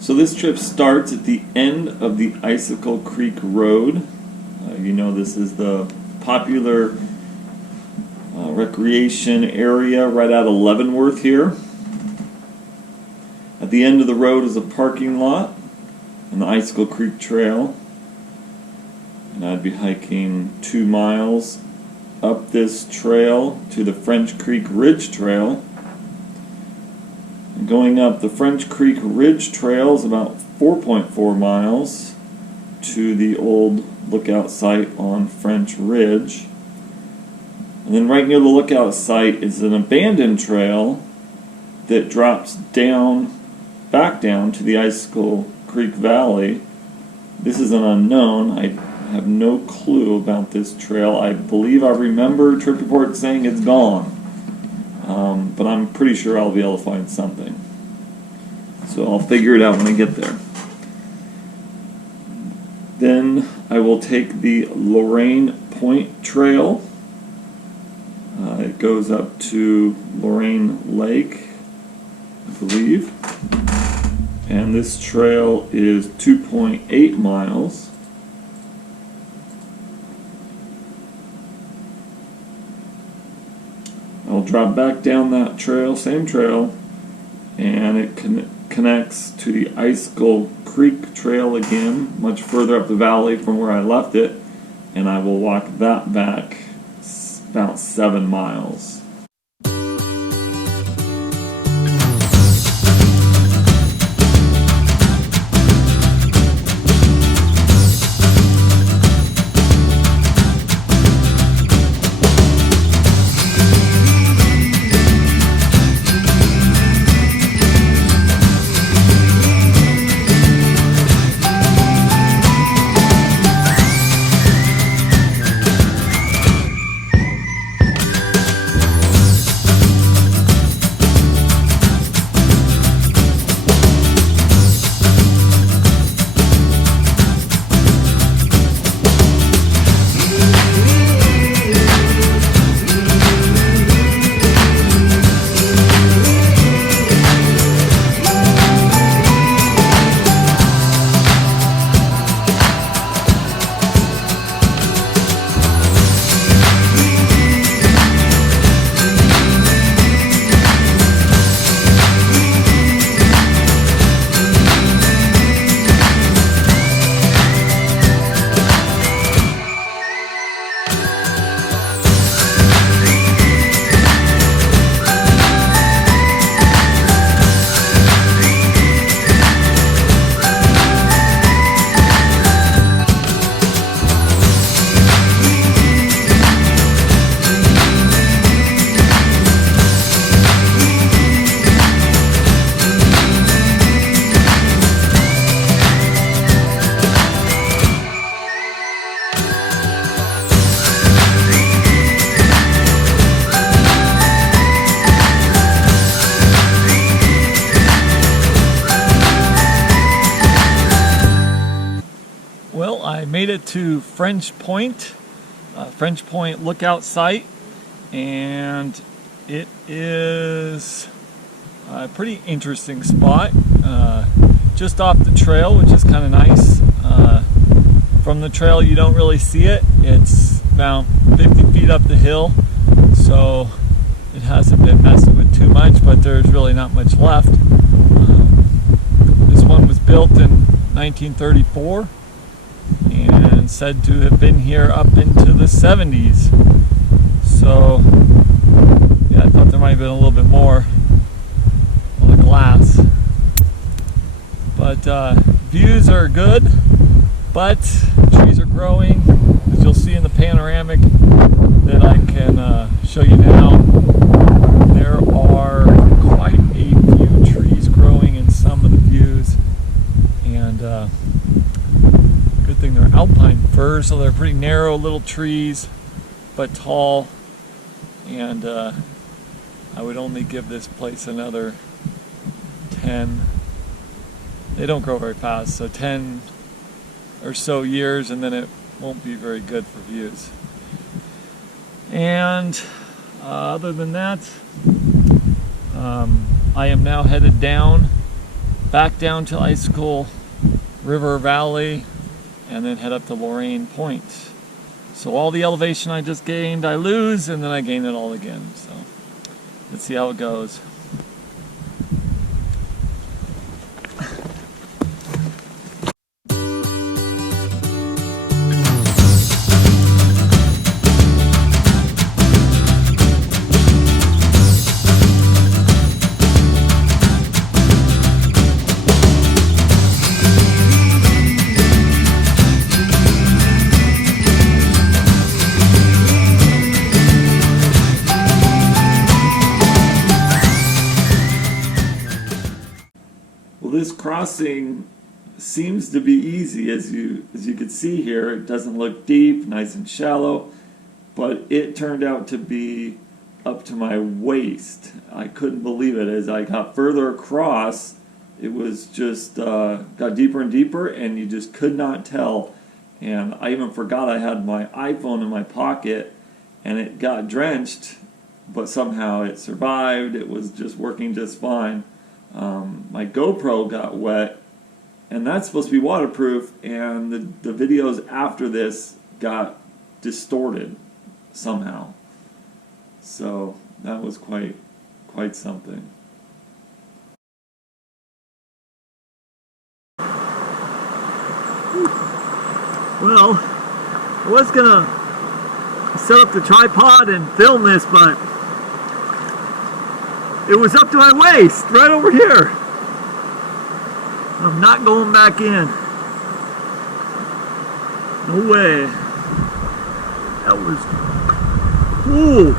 So this trip starts at the end of the Icicle Creek Road. You know, this is the popular recreation area right out of Leavenworth here. At the end of the road is a parking lot and the Icicle Creek Trail. And I'd be hiking 2 miles up this trail to the French Creek Ridge Trail. And going up the French Creek Ridge Trail is about 4.4 miles to the old lookout site on French Ridge. And then right near the lookout site is an abandoned trail that drops back down to the Icicle Creek Valley. This is an unknown. I have no clue about this trail. I believe I remember trip report saying it's gone. But I'm pretty sure I'll be able to find something. So I'll figure it out when I get there. Then I will take the Lorraine Point Trail. It goes up to Lorraine Lake, I believe. And this trail is 2.8 miles. I'll drop back down that trail, same trail, and it connects to the Icicle Creek Trail again, much further up the valley from where I left it, and I will walk that back about 7 miles. I made it to French Point lookout site, and it is a pretty interesting spot, just off the trail, which is kind of nice. From the trail you don't really see it. It's about 50 feet up the hill, so it hasn't been messed with too much, but there's really not much left. This one was built in 1934 and said to have been here up into the 70s. So yeah, I thought there might have been a little bit more on the glass. But views are good, but trees are growing, as you'll see in the panoramic that I can show you now. There are quite a few trees growing in some of the views, and good thing they're alpine firs, so they're pretty narrow little trees, but tall. And I would only give this place another 10. They don't grow very fast, so 10 or so years, and then it won't be very good for views. And other than that, I am now headed down back down to Icicle River Valley, and then head up to Lorraine Point. So all the elevation I just gained, I lose, and then I gain it all again. So let's see how it goes. This crossing seems to be easy, as you can see here. It doesn't look deep, nice and shallow, but it turned out to be up to my waist. I couldn't believe it. As I got further across, it was just got deeper and deeper, and you just could not tell. And I even forgot I had my iPhone in my pocket, and it got drenched, but somehow it survived. It was just working just fine. My GoPro got wet, and that's supposed to be waterproof, and the videos after this got distorted somehow. So that was quite something. Well, I was gonna set up the tripod and film this, but it was up to my waist, right over here. I'm not going back in. No way. That was cool.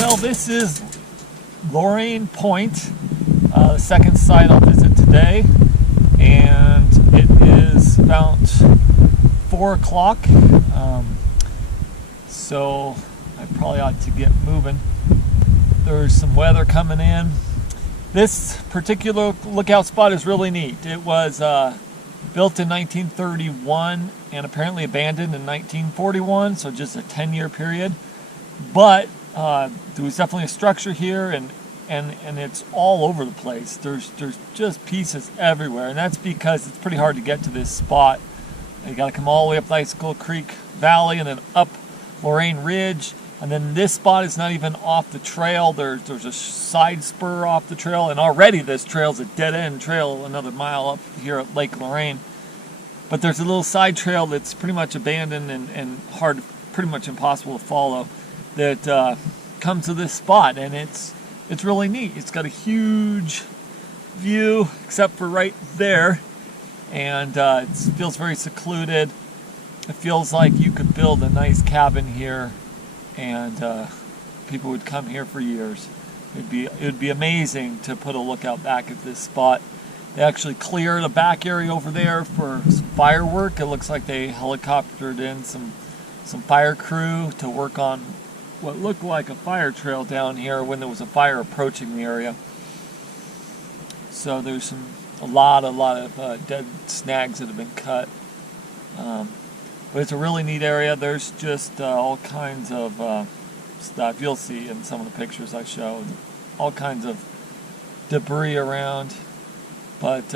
Well, this is Lorraine Point, the second site I'll visit today, and it is about 4 o'clock, so I probably ought to get moving. There's some weather coming in. This particular lookout spot is really neat. It was built in 1931 and apparently abandoned in 1941, so just a 10-year period. But there was definitely a structure here, and it's all over the place. There's just pieces everywhere, and that's because it's pretty hard to get to this spot. You got to come all the way up the Icicle Creek Valley and then up Lorraine Ridge, and then this spot is not even off the trail. There's a side spur off the trail, and already this trail's a dead-end trail another mile up here at Lake Lorraine. But there's a little side trail that's pretty much abandoned and hard, pretty much impossible to follow, that comes to this spot, and it's really neat. It's got a huge view, except for right there, and it feels very secluded. It feels like you could build a nice cabin here, and people would come here for years. It would be amazing to put a lookout back at this spot. They actually cleared a back area over there for some firework. It looks like they helicoptered in some fire crew to work on what looked like a fire trail down here when there was a fire approaching the area. So there's a lot of dead snags that have been cut. But it's a really neat area. There's just all kinds of stuff. You'll see in some of the pictures I show. All kinds of debris around. But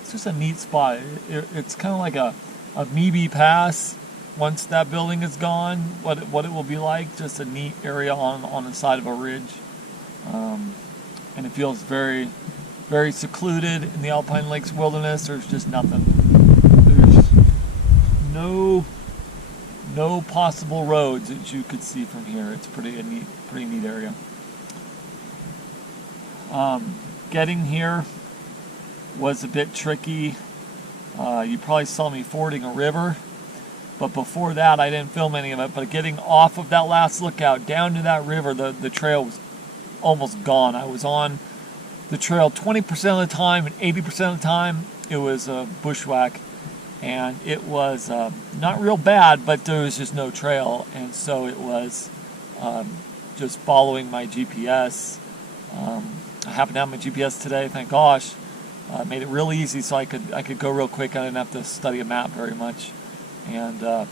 it's just a neat spot. It's kind of like a Meeby Pass once that building is gone, what it will be like. Just a neat area on the side of a ridge, and it feels very, very secluded in the Alpine Lakes wilderness. There's just nothing. There's no possible roads that you could see from here. It's pretty neat area. Getting here was a bit tricky. You probably saw me fording a river, but before that I didn't film any of it. But getting off of that last lookout down to that river, the trail was almost gone. I was on the trail 20% of the time, and 80% of the time it was bushwhack, and it was not real bad, but there was just no trail, and so it was just following my GPS. I happened to have my GPS today, thank gosh. Made it real easy, so I could go real quick. I didn't have to study a map very much, and the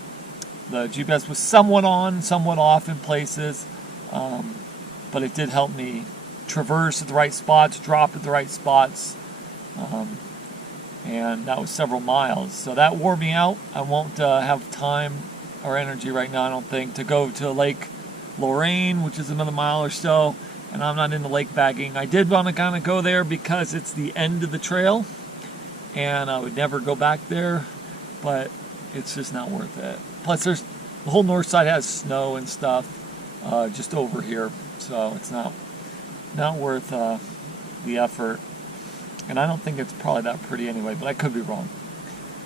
GPS was somewhat on, somewhat off in places, but it did help me traverse at the right spots, drop at the right spots, and that was several miles. So that wore me out. I won't have time or energy right now, I don't think, to go to Lake Lorraine, which is another mile or so. And I'm not into lake bagging. I did want to kind of go there because it's the end of the trail, and I would never go back there, but it's just not worth it. Plus, the whole north side has snow and stuff just over here, so it's not worth the effort. And I don't think it's probably that pretty anyway, but I could be wrong.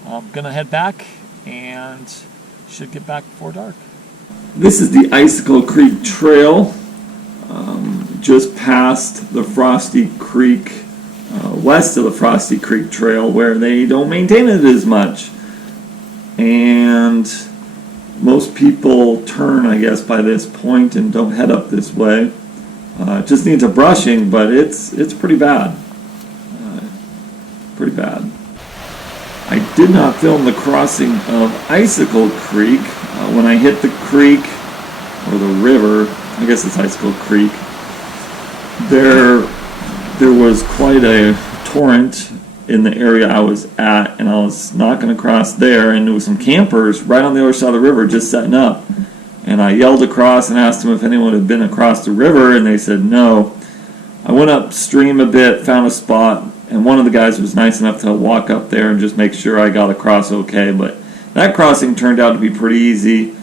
I'm gonna head back and should get back before dark. This is the Icicle Creek Trail. Just past the Frosty Creek, west of the Frosty Creek Trail, where they don't maintain it as much. And most people turn, I guess, by this point and don't head up this way. It just needs a brushing, but it's pretty bad. Pretty bad. I did not film the crossing of Icicle Creek. When I hit the creek, or the river, I guess it's Icicle Creek, there was quite a torrent in the area I was at, and I was not going to cross there, and there was some campers right on the other side of the river just setting up, and I yelled across and asked them if anyone had been across the river, and they said no. I went upstream a bit, found a spot, and one of the guys was nice enough to walk up there and just make sure I got across okay, but that crossing turned out to be pretty easy.